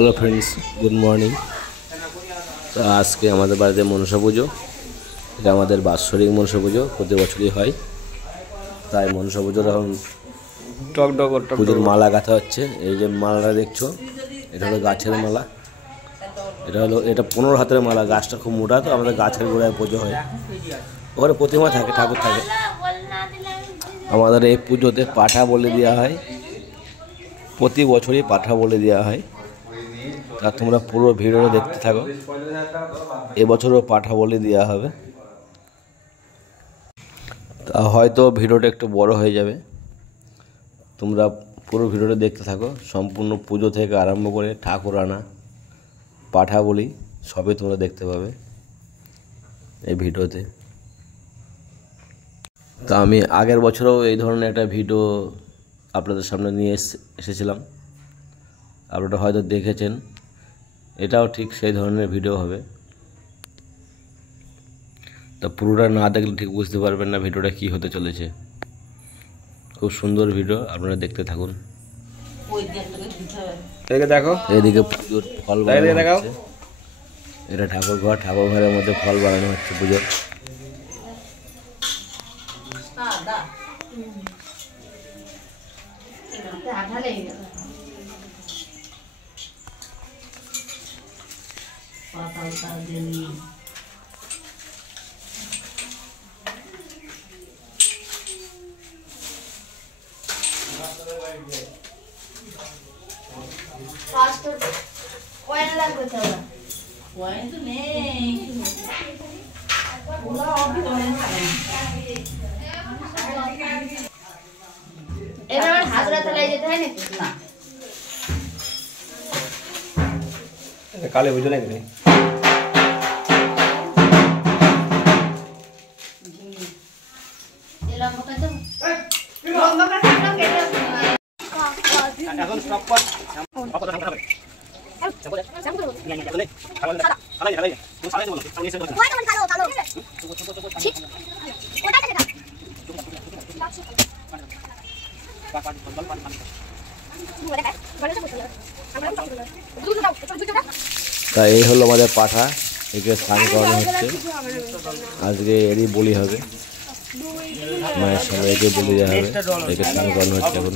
Hello friends, good morning. তো আজকে আমাদের বাড়িতে মনসা পুজো। এটা আমাদের বাৎসরিক মনসা পুজো, প্রতি বছরই হয়। তাই মনসা পুজোর এখন পুজোর মালা গাঁথা হচ্ছে। এই যে মালাটা দেখছো, এটা হলো গাছের মালা। এটা 15 হাতের মালা। গাছটা খুব মোটা, তো আমাদের গাছের গোড়ায় পুজো হয়। ওখানে প্রতিমা থাকে, ঠাকুর থাকে। আমাদের এই পুজোতে পাঠা বলে দেওয়া হয়, প্রতি বছরই পাঠা বলে দেওয়া হয়। তা তোমরা পুরো ভিডিও দেখতে থাকো। এবছরও পাঠা বলে দেওয়া হবে। তা হয়তো ভিডিওটা একটু বড় হয়ে যাবে, তোমরা পুরো ভিডিওটা দেখতে থাকো। সম্পূর্ণ পুজো থেকে আরম্ভ করে ঠাকুর আনা, পাঠা বলি, সবই তোমরা দেখতে পাবে এই ভিডিওতে। তা আমি আগের বছরও এই ধরনের একটা ভিডিও আপনাদের সামনে নিয়ে এসেছিলাম, আপনারা হয়তো দেখেছেন। এটাও ঠিক সেই ধরনের ভিডিও হবে। তা পুরোটা না দেখলে ঠিক বুঝতে পারবেন না ভিডিওটা কী হতে চলেছে। খুব সুন্দর ভিডিও, আপনারা দেখতে থাকুন। দেখো, এদিকে পুজোর ফল বানানো হচ্ছে। এটা ঠাকুর ঘরের মধ্যে ফল বানানো হচ্ছে পুজোর। কালী পুজো নাকি? তা এই হলো আমাদের পাঠা, একে স্নান করানো হচ্ছে। আজকে এরই বলি হবে, মায়ের সঙ্গে একে বলি দেওয়া হবে। একে স্নান করানো হচ্ছে এখন।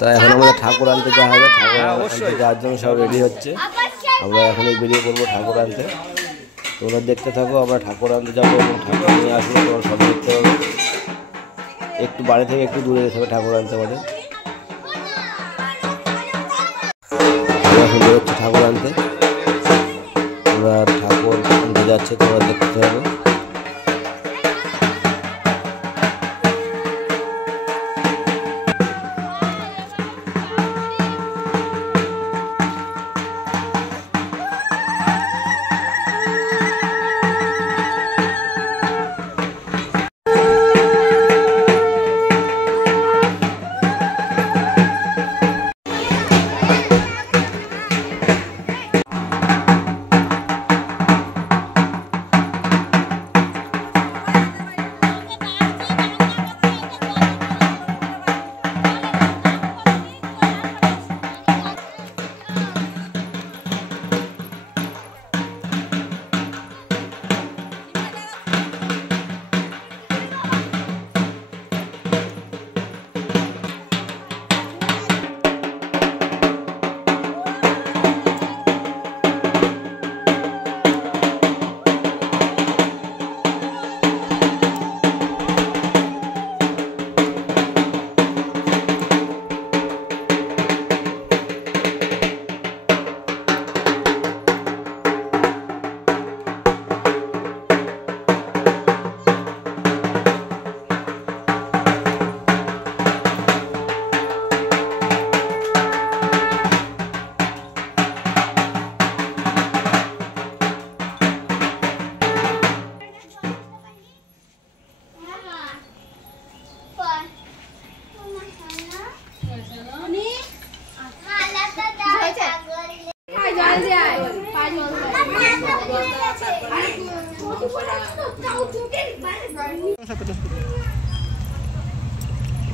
তাই এখন আমাদের ঠাকুর আনতে যাওয়া হবে। ঠাকুর আনতে যাওয়ার জন্য সব রেডি হচ্ছে। আমরা এখনই বেরিয়ে পড়বো ঠাকুর আনতে। তোমরা দেখতে থাকো, আমরা ঠাকুর আনতে যাবো এবং ঠাকুর নিয়ে আসবো। তোমরা সব দেখতে পাবে। একটু বাড়ি থেকে একটু দূরে যেতে হবে ঠাকুর আনতে আমাদের। এখন বেরোচ্ছে ঠাকুর আনতে। তোমরা ঠাকুর আনতে যাচ্ছে, তোমরা দেখতে হবে।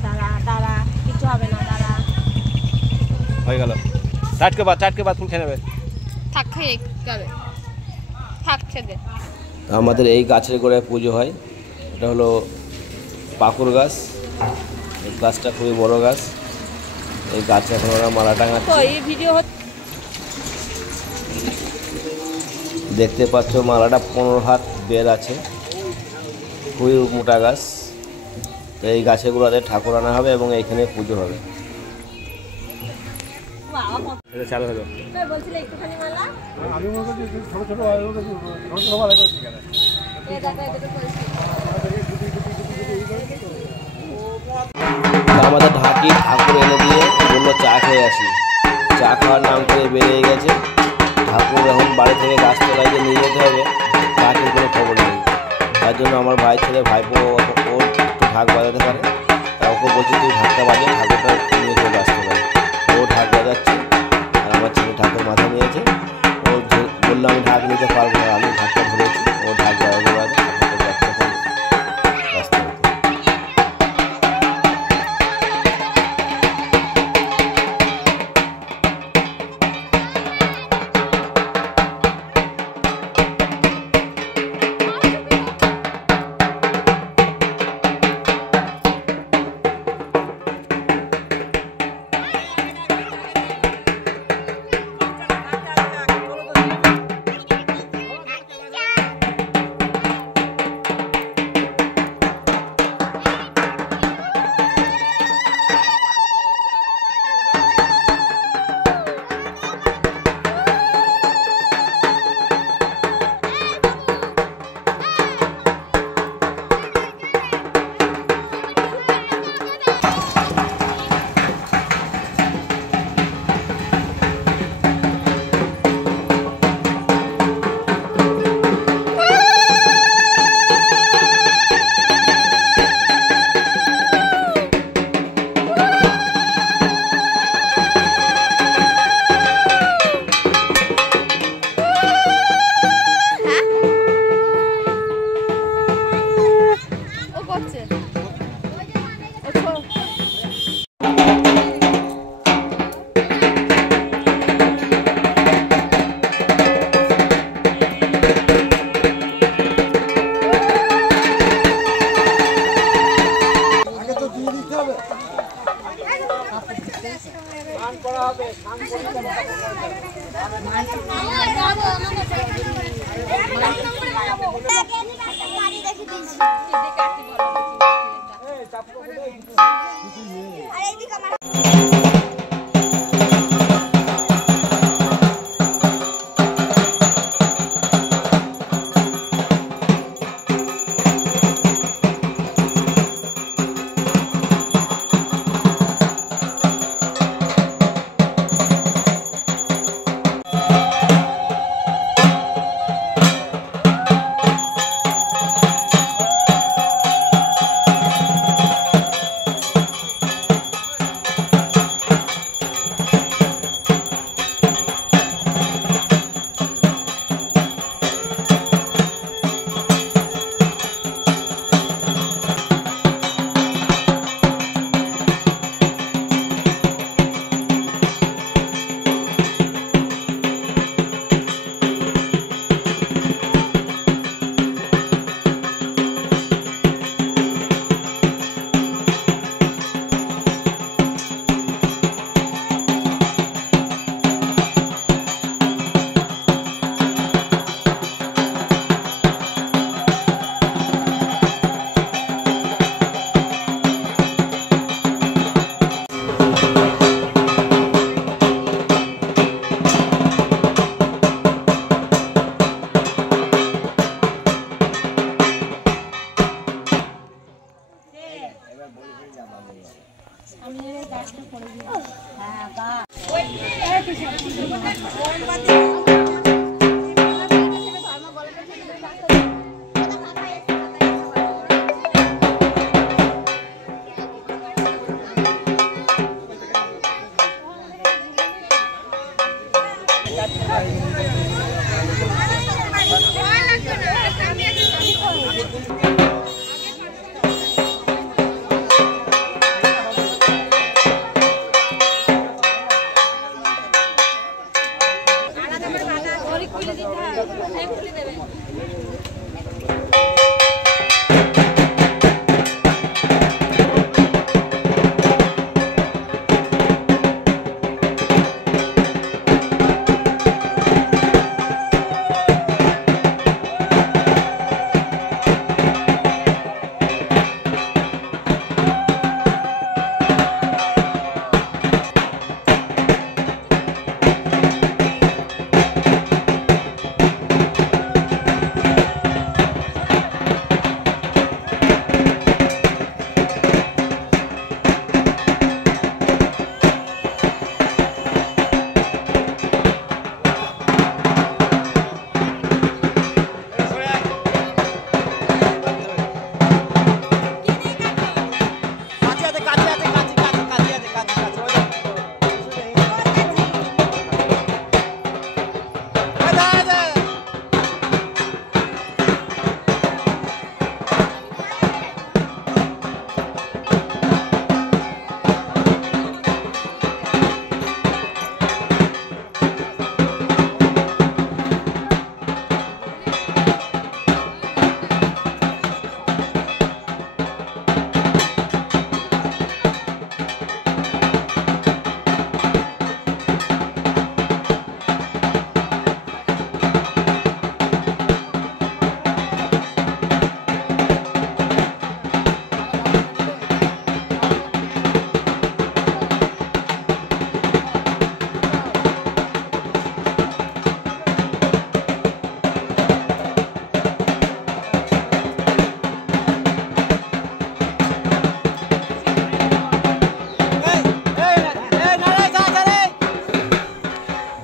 দাঁড়া দাঁড়া, কিছু হবে না, দাঁড়া। হয়ে গেল। চারটে বাদ ফুল খেয়ে নেবে। থাক, খেয়ে যাবে, থাক খেয়ে। আমাদের এই গাছের গোড়ায় পুজো হয়। এটা হলো পাকুর গাছ। এই গাছটা খুবই বড় গাছ। এই গাছে এখন ওরা মালা টাঙাচ্ছে। তো এই ভিডিও দেখতে পাচ্ছ মালাটা 15 হাত বের আছে, খুবই মোটা গাছ। তো এই গাছের গোড়াতে ঠাকুর আনা হবে এবং এইখানে পুজো হবে। এটা চালু হলো। বলছিলে একটুখানি মালা, আমি মনে করছি ছোট ছোট মালা করছি কেন? আমাদের ঢাকি ঠাকুর এনে দিয়ে বললো চা খেয়ে আসি। চা খাওয়ার নাম করে বেরিয়ে গেছে। ঠাকুর এখন বাড়ি থেকে গাছতলায় যে নিয়ে যেতে হবে ঢাকির কোনো খবর নেই। তার জন্য আমার ভাই ছেলে ভাইপো ও একটু ঢাক বাজাতে পারে, তা ওকে বলছি তুই ঢাকটা বাজে, ঠাকুরটা নিয়ে চলে আসতে পারে। ও ঢাক বাজাচ্ছে আর আমার ছেলে ঠাকুর মাথা নিয়েছে। ও বললো আমি ঢাক নিতে পারবো না, আমি ঢাকটা ধরেছি। ও ঢাক বাজাতে বাজে ঠাকুরটা যাচ্ছে রাস্তা হতে।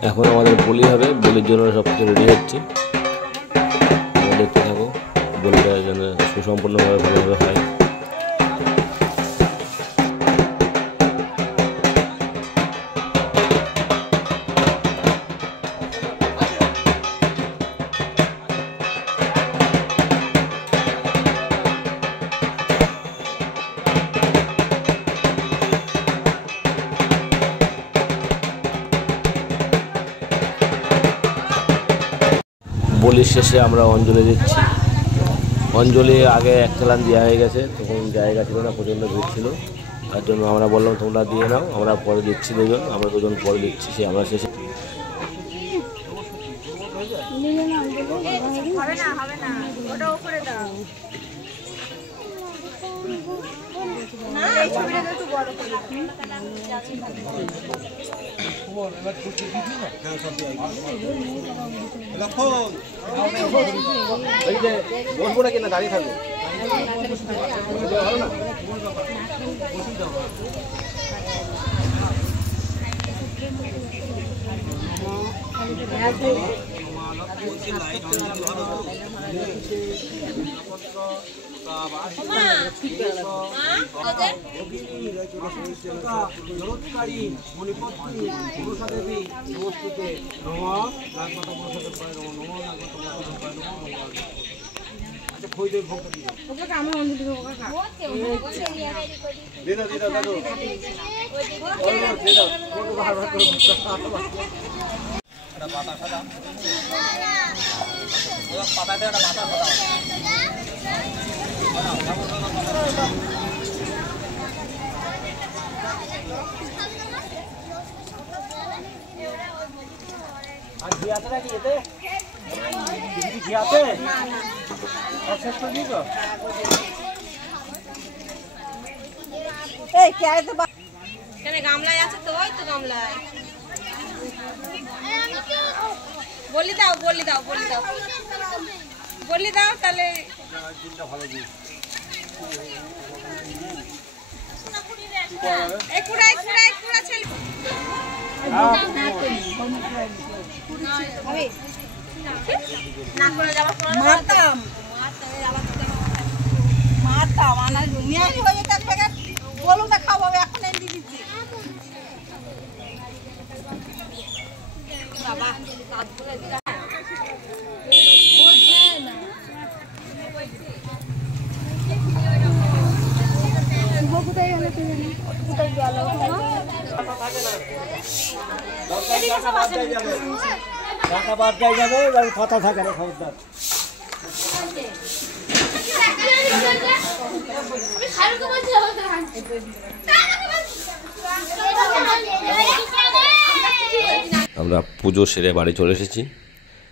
এখন আমাদের বলি হবে, বলির জন্য সব কিছু রেডি হচ্ছে। দেখতে থাকো, বলিটা যেন সুসম্পন্নভাবে ভালোভাবে হয়। বলির শেষে আমরা অঞ্জলি দিচ্ছি। অঞ্জলি আগে এক চালান দেওয়া হয়ে গেছে, তখন জায়গা ছিল না, প্রচণ্ড ভিড় ছিল, তার জন্য আমরা বললাম তোমরা দিয়ে নাও, আমরা পরে দিচ্ছি দুজন, আমরা দুজন পরে দিচ্ছি। সে আমরা শেষে হবে না ওটা উপরে দাও। না এই ছবিটা একটু বড় করে বসবো নাকি না দাঁড়িয়ে থাকবো? গামলায় আছে তো, ওই তো গামলায়। বলি দাও তাহলে। বলো না খাবো, এখন এনে দিচ্ছি বাবা। কথা থাকে না খবরদার। আমরা পুজো সেরে বাড়ি চলে এসেছি।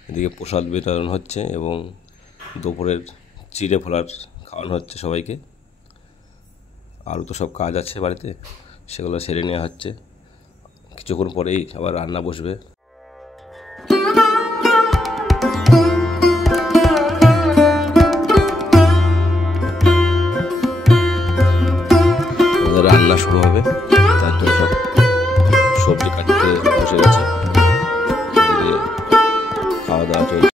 এদিকে প্রসাদ বিতরণ হচ্ছে এবং দুপুরের চিড়ে ফোলার খাওয়ানো হচ্ছে সবাইকে। আরও তো সব কাজ আছে বাড়িতে, সেগুলো সেরে নেওয়া হচ্ছে। কিছুক্ষণ পরেই আবার রান্না বসবে। রান্না শুরু হবে, তার জন্য সব সবজি কাটতে বসে গেছে।